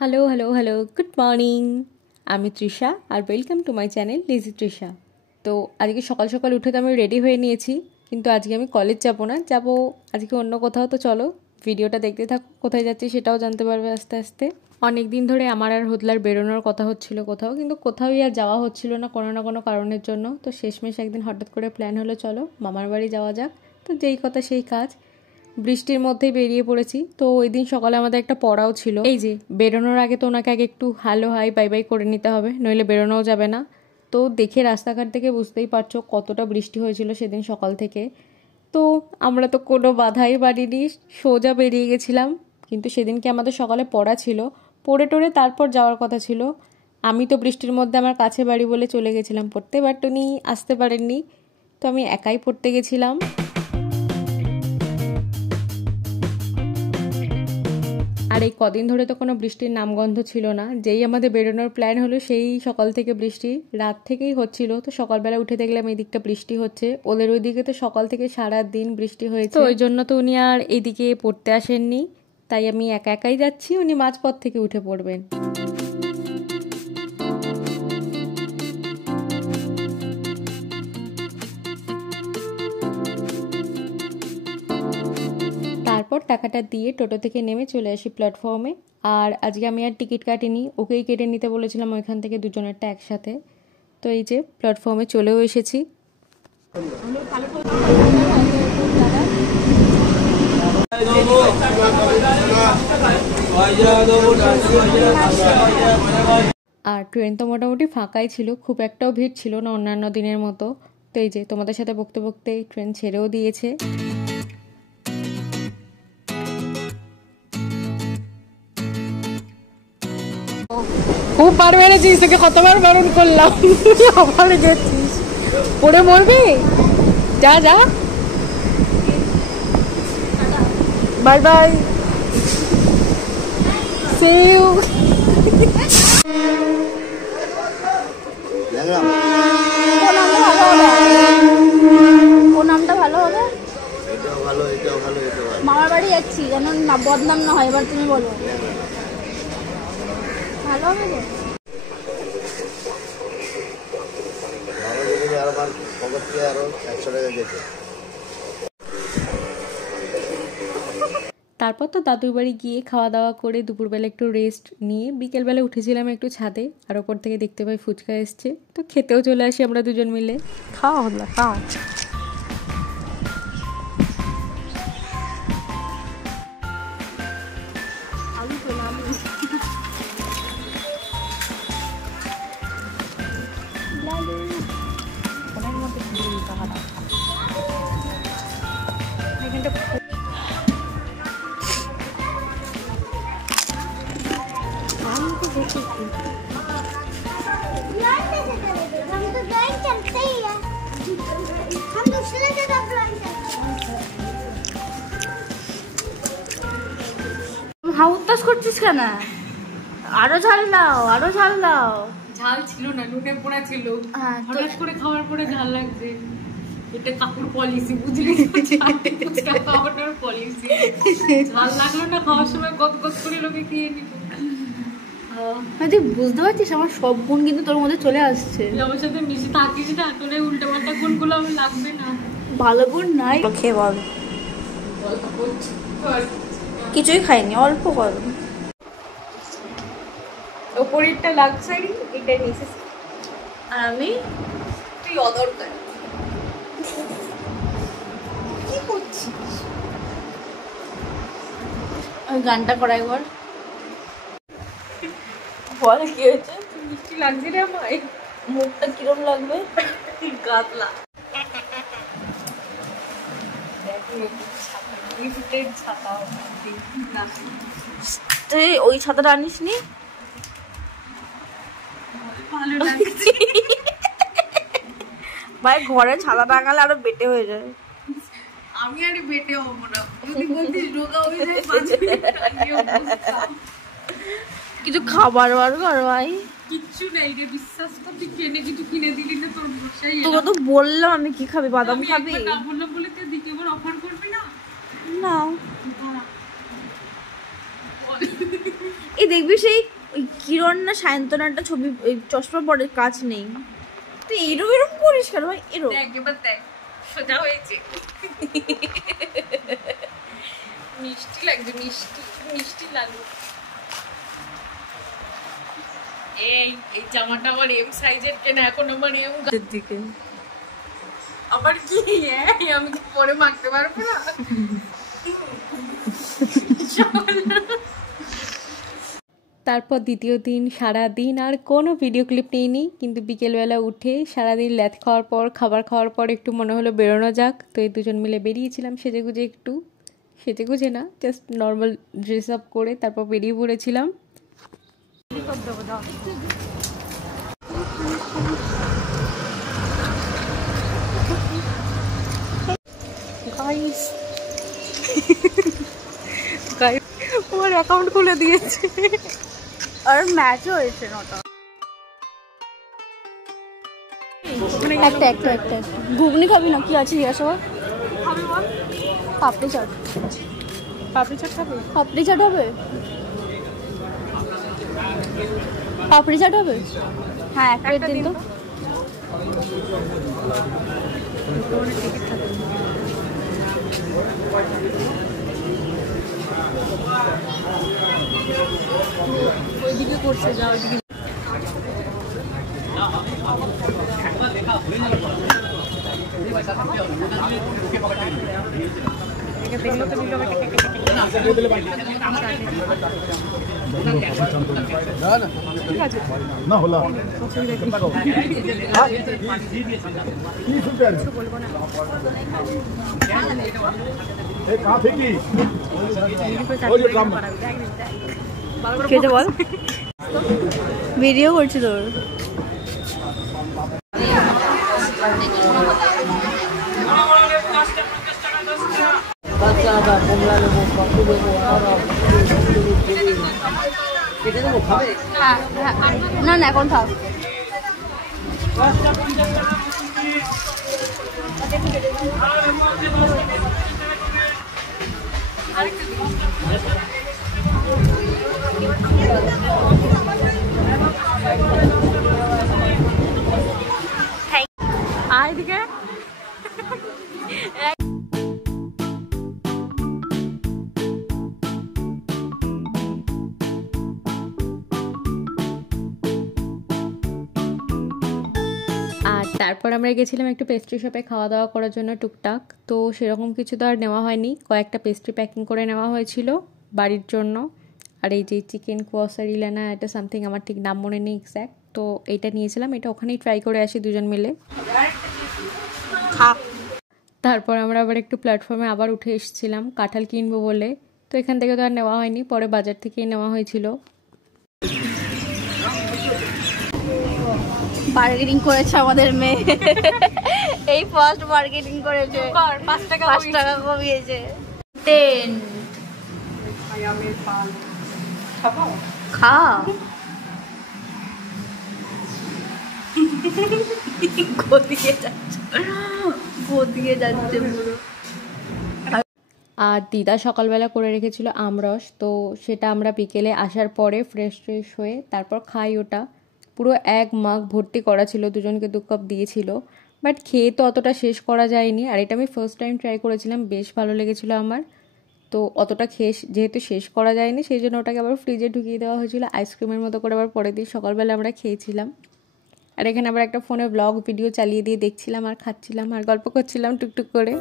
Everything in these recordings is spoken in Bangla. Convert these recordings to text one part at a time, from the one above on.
Hello hello hello good morning. আমি তৃষা আর welcome to my channel lazy Trisha. তো আজকে সকাল সকাল উঠে তো আমি রেডি হয়ে নিয়েছি, কিন্তু আজকে আমি কলেজ যাব না, যাব আজকে অন্য কোথাও। তো চলো ভিডিওটা দেখতে থাকো, কোথায় যাচ্ছি সেটাও জানতে পারবে আস্তে আস্তে। অনেক দিন ধরে আমার আর হোদলার বেরোনোর কথা হচ্ছিল কোথাও, কিন্তু কোথাওই আর যাওয়া হচ্ছিল না কোনো কারণের জন্য। তো শেষমেশ একদিন হঠাৎ করে প্ল্যান হলো চলো মামার বাড়ি যাওয়া যাক। তো যেই কথা সেই কাজ, বৃষ্টির মধ্যেই বেরিয়ে পড়েছি। তো ওই দিন সকালে আমাদের একটা পড়াও ছিল, এই যে বেরোনোর আগে তো ওনাকে আগে একটু হ্যালো হাই বাই বাই করে নিতে হবে, নইলে বেরোনোও যাবে না। তো দেখে রাস্তাঘাট থেকে বুঝতেই পারছো কতটা বৃষ্টি হয়েছিল সেদিন সকাল থেকে। তো আমরা তো কোনো বাধাই বাড়িনি, সোজা বেরিয়ে গেছিলাম। কিন্তু সেদিনকে আমাদের সকালে পড়া ছিল, পড়ে টড়ে তারপর যাওয়ার কথা ছিল। আমি তো বৃষ্টির মধ্যে আমার কাছে বাড়ি বলে চলে গেছিলাম পড়তে, বাট উনি আসতে পারেননি, তো আমি একাই পড়তে গেছিলাম। আর এই কদিন ধরে তো কোনো বৃষ্টির নামগন্ধ ছিল না, যেই আমাদের বেরোনোর প্ল্যান হলো সেই সকাল থেকে বৃষ্টি, রাত থেকেই হচ্ছিল। তো সকালবেলা উঠে দেখলাম এই দিকটা বৃষ্টি হচ্ছে, ওদের ওইদিকে তো সকাল থেকে সারা দিন বৃষ্টি হয়েছে। তো ওই জন্য তো উনি আর এইদিকে পড়তে আসেননি, তাই আমি একা একাই যাচ্ছি, উনি মাঝপথ থেকে উঠে পড়বেন। তারপর টাকাটা দিয়ে টোটো থেকে নেমে চলে আসি প্ল্যাটফর্মে। আর আজকে আমি আর টিকিট কাটিনি, ওকেই কেটে নিতে বলেছিলাম ওইখান থেকে দুজনেরটা একসাথে। তো এই যে প্ল্যাটফর্মে চলেও এসেছি। আর ট্রেন তো মোটামুটি ফাঁকাই ছিল, খুব একটাও ভিড় ছিল না অন্যান্য দিনের মতো। তো এই যে তোমাদের সাথে বকতে বকতে ট্রেন ছেড়েও দিয়েছে। খুব বার মেরেছিস, তোকে কতবার বারণ করলাম, আবার গেছিস, পড়ে মরবি। যা যা, বাই বাই, সি ইউ। কোন নামটা ভালো হবে? মামার বাড়ি যাচ্ছি, যেন বদনাম না হয়। এবার তুমি বলো, ভালো হবে তো? তারপর তো দাদুর বাড়ি গিয়ে খাওয়া দাওয়া করে দুপুরবেলা একটু রেস্ট নিয়ে বিকেলবেলা উঠেছিলাম একটু ছাদে, আর ওপর থেকে দেখতে পাই ফুচকা এসছে, তো খেতেও চলে আসি আমরা দুজন মিলে। খাওয়া হলো, খাও। হাউতাস করছিস কেন? আরো ঝাল দাও, আরো ঝাল দাও। ঝাল ছিল না, নুনে পোড়া ছিল, হঠাৎ করে খাওয়ার পরে ঝাল লাগছে। এটা কাকুর পলিসি, বুঝলি? খাওয়ানোর পলিসি, ঝাল লাগলো না খাওয়ার সময় গদ গদ করে লোকে খেয়ে নিত। তুই বুঝতে পারছিস আমার সব গুণ কিন্তু তোর মধ্যে চলে আসছে। আমার সাথে মিশে থাকিস না, তোর উল্টা পাল্টা গুণগুলো আমার লাগবে না। ভালো গুণ নাই, খেয়ে বল। কিছুই খাইনি, অল্প কর। ওপরেরটা লাক্সারি, এটা নেসেসারি, আর আমি তুই অদরকার। কি করছিস? ওই গানটা করা একবার বল, কি হয়েছে? মিষ্টি লাগছে রে আমার, মুখটা কিরম লাগবে? গাতলা। তুই ওই ছাতাটা আনিস নি? ভাই ঘরে ছাতা টাঙালে আরো বেটে হয়ে যায়। আমি আরে বেটে হবো না, যদি বলতিস রোগা হয়ে যায়। কিছু খাবার বার কর ভাই। কিচ্ছু নেই রে, বিশ্বাস কর, তুই কিনে কিছু কিনে দিলি না, তোর বসাই। তোকে তো বললাম আমি কি খাবি, বাদাম খাবি? না বললাম বলে তুই দিকে এবার অফার করবি না? না এই দেখবি সেই ওই কিরণ না সায়ন্তন একটা ছবি ওই চশমা পরে কাজ নেই, তুই এরম এরম করিস কেন ভাই? এরম এবার দেখ সোজা হয়েছে, মিষ্টি লাগছে, মিষ্টি মিষ্টি লাগবে। এই এই জামাটা আমার এম সাইজের কেনা, এখন আমার এম দিকে আবার কি আমি কি পরে মাখতে পারবো না? তারপর দ্বিতীয় দিন সারাদিন আর কোনো ভিডিও ক্লিপ নিইনি, কিন্তু বিকেলবেলা উঠে সারাদিন ল্যাথ খাওয়ার পর খাবার খাওয়ার পর একটু মনে হলো বেরোনো যাক, তো এই দুজন মিলে বেরিয়েছিলাম সেজেগুজে, একটু সেজেগুজে না জাস্ট নর্মাল ড্রেস আপ করে তারপর বেরিয়ে পড়েছিলাম। তোমার অ্যাকাউন্ট খুলে দিয়েছে আর ম্যাচও হয়েছে নটা। একটা একটা একটা ঘুগনি খাবি না? কি আছে জিজ্ঞাসা কর। পাপড়ি চাট, পাপড়ি চাট খাবে? পাপড়ি চাট হবে, পাপড়ি চাট হবে। হ্যাঁ এক প্লেট দিন তো। ওইদিকে করছে যা, ওইদিকে দেখলো তো নিল না হলো খেতে বল, ভিডিও করছি তোর। না না এখন থাক। আয় দিকে আর তারপর আমরা গেছিলাম একটু পেস্ট্রি শপে খাওয়া দাওয়া করার জন্য টুকটাক, তো সেরকম কিছু তো আর নেওয়া হয়নি, কয়েকটা পেস্ট্রি প্যাকিং করে নেওয়া হয়েছিল বাড়ির জন্য। আর এই যে চিকেন কোয়াসারিলা না এটা সামথিং, আমার ঠিক নাম মনে নেই এক্স্যাক্ট, তো এইটা নিয়েছিলাম, এটা ওখানেই ট্রাই করে আসি দুজন মিলে। তারপর আমরা আবার একটু প্ল্যাটফর্মে আবার উঠে এসেছিলাম কাঁঠাল কিনবো বলে, তো এখান থেকে তো আর নেওয়া হয়নি, পরে বাজার থেকেই নেওয়া হয়েছিল। বার্গেনিং করেছে আমাদের মেয়ে, এই ফার্স্ট বার্গেনিং করেছে, 5 টাকা কমিয়েছে। 10 খা গদিয়ে যাচ্ছে পুরো। আর দিদা সকালবেলা করে রেখেছিল আমরস, তো সেটা আমরা বিকেলে আসার পরে ফ্রেশ হয়ে তারপর খাই। ওটা পুরো 1 মাগ ভর্তি করা ছিল, দুজনকে 2 কাপ দিয়েছিল, বাট খেয়ে তো অতটা শেষ করা যায়নি। আর এটা আমি ফার্স্ট টাইম ট্রাই করেছিলাম, বেশ ভালো লেগেছিলো আমার। তো অতটা খেয়ে যেহেতু শেষ করা যায়নি, সেই জন্য ওটাকে আবার ফ্রিজে ঢুকিয়ে দেওয়া হয়েছিল আইসক্রিমের মতো করে, আবার পরের দিন সকালবেলা আমরা খেয়েছিলাম। আর এখানে আবার একটা ফোনে ব্লগ ভিডিও চালিয়ে দিয়ে দেখছিলাম আর খাচ্ছিলাম আর গল্প করছিলাম টুকটুক করে।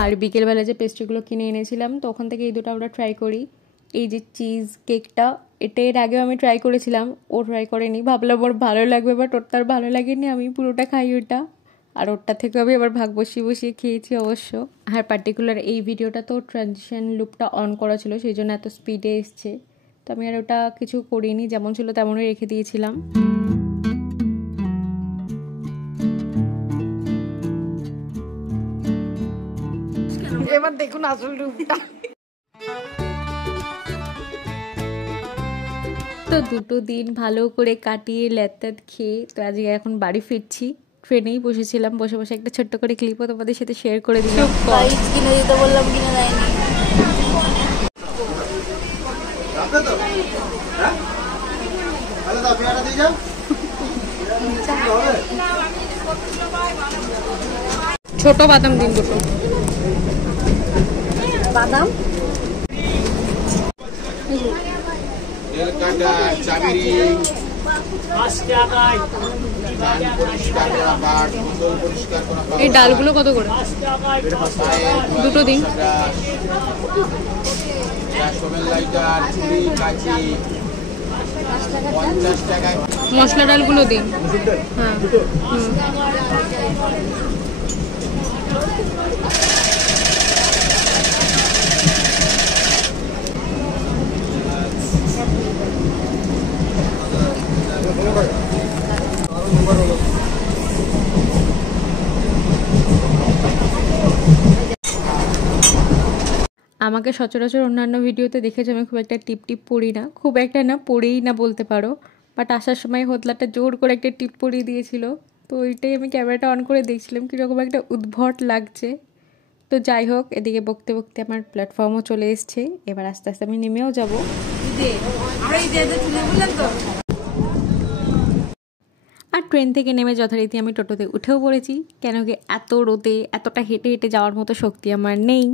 আর বিকেলবেলা যে পেস্ট্রিগুলো কিনে এনেছিলাম, তো ওখান থেকে এই দুটো আমরা ট্রাই করি। এই যে চিজ কেকটা, এটা এর আগেও আমি ট্রাই করেছিলাম, ও ট্রাই করেনি, ভাবলাম ওর ভালো লাগবে, বাট ওর তার ভালো লাগেনি, আমি পুরোটা খাই ওটা। আর ওরটা থেকে আমি আবার ভাগ বসিয়ে বসিয়ে খেয়েছি অবশ্য। আর পার্টিকুলার এই ভিডিওটা তো ট্রানজিশন লুপটা অন করা ছিল, সেই জন্য এত স্পিডে এসছে, তো আমি আর ওটা কিছু করিনি, যেমন ছিল তেমনই রেখে দিয়েছিলাম। এবার আমার দেখুন আসল রূপটা। তো দুটো দিন ভালো করে কাটিয়ে ল্যাদ খেয়ে তো আজকে এখন বাড়ি ফিরছি। ট্রেনেই বসেছিলাম, বসে বসে একটা ছোট্ট করে ক্লিপও তোমাদের সাথে শেয়ার করে দিলাম। গাইস কিনে দিতে বললাম, কিনে দেয়নি। ছোট বাদাম দিন দুটো। বাদাম এই ডালগুলো কত করে? দুটো দিন। মশলা ডালগুলো দিন। হ্যাঁ। আমাকে সচরাচর অন্যান্য ভিডিওতে দেখেছো আমি খুব একটা টিপ পড়ি না, খুব একটা না, পড়েই না বলতে পারো। বাট আসার সময় হোতলাটা জোর করে একটা টিপ পরিয়ে দিয়েছিল, তো ওইটাই আমি ক্যামেরাটা অন করে দেখছিলাম কীরকম একটা উদ্ভট লাগছে। তো যাই হোক, এদিকে বকতে বকতে আমার প্ল্যাটফর্মও চলে এসছে, এবার আস্তে আস্তে আমি নেমেও যাব। আর ট্রেন থেকে নেমে যথারীতি আমি টোটোতে উঠেও পড়েছি, কেন কি এত রোদে এতটা হেঁটে হেঁটে যাওয়ার মতো শক্তি আমার নেই।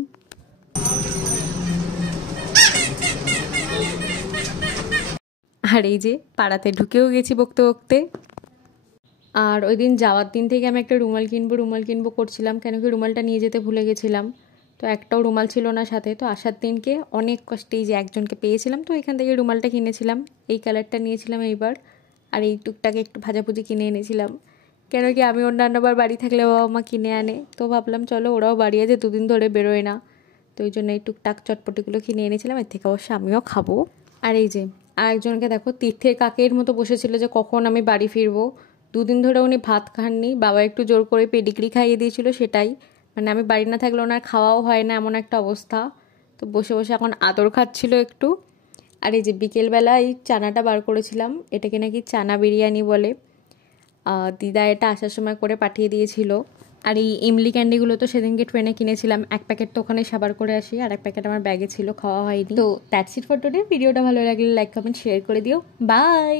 আর এই যে পাড়াতে ঢুকেও গেছি বকতে বকতে। আর ওই দিন যাওয়ার দিন থেকে আমি একটা রুমাল কিনবো করছিলাম, কেন কি রুমালটা নিয়ে যেতে ভুলে গেছিলাম। তো একটাও রুমাল ছিল না সাথে। তো আসার দিনকে অনেক কষ্টে যে একজনকে পেয়েছিলাম, তো এখান থেকে রুমালটা কিনেছিলাম। এই কালারটা নিয়েছিলাম এইবার। আর এই টুকটাকে একটু ভাজাভুজি কিনে এনেছিলাম, কেন কি আমি অন্যান্যবার বাড়ি থাকলে বাবা মা কিনে আনে, তো ভাবলাম চলো ওরাও বাড়ি আছে, দুদিন ধরে বেরোয় না, তো ওই জন্য এই টুকটাক চটপটিগুলো কিনে এনেছিলাম। এর থেকে অবশ্য আমিও খাবো। আর এই যে আর একজনকে দেখো তীর্থের কাকের মতো বসেছিল যে কখন আমি বাড়ি ফিরবো। দুদিন ধরে উনি ভাত খাননি, বাবা একটু জোর করে পেডিগ্রি খাইয়ে দিয়েছিল, সেটাই মানে আমি বাড়ি না থাকলে ওনার খাওয়াও হয় না, এমন একটা অবস্থা। তো বসে বসে এখন আদর খাচ্ছিল একটু। আর এই যে বিকেলবেলা এই চানাটা বার করেছিলাম, এটাকে নাকি চানা বিরিয়ানি বলে। দিদা এটা আসার সময় করে পাঠিয়ে দিয়েছিল। আর এই ইমলি ক্যান্ডিগুলো তো সেদিনকে ট্রেনে কিনেছিলাম, এক প্যাকেট তো ওখানে সাবার করে আসি, আর এক প্যাকেট আমার ব্যাগে ছিল, খাওয়া হয়নি। তো দ্যাটস ইট ফর টুডে। ভিডিওটা ভালো লাগলে লাইক কমেন্ট শেয়ার করে দিও। বাই।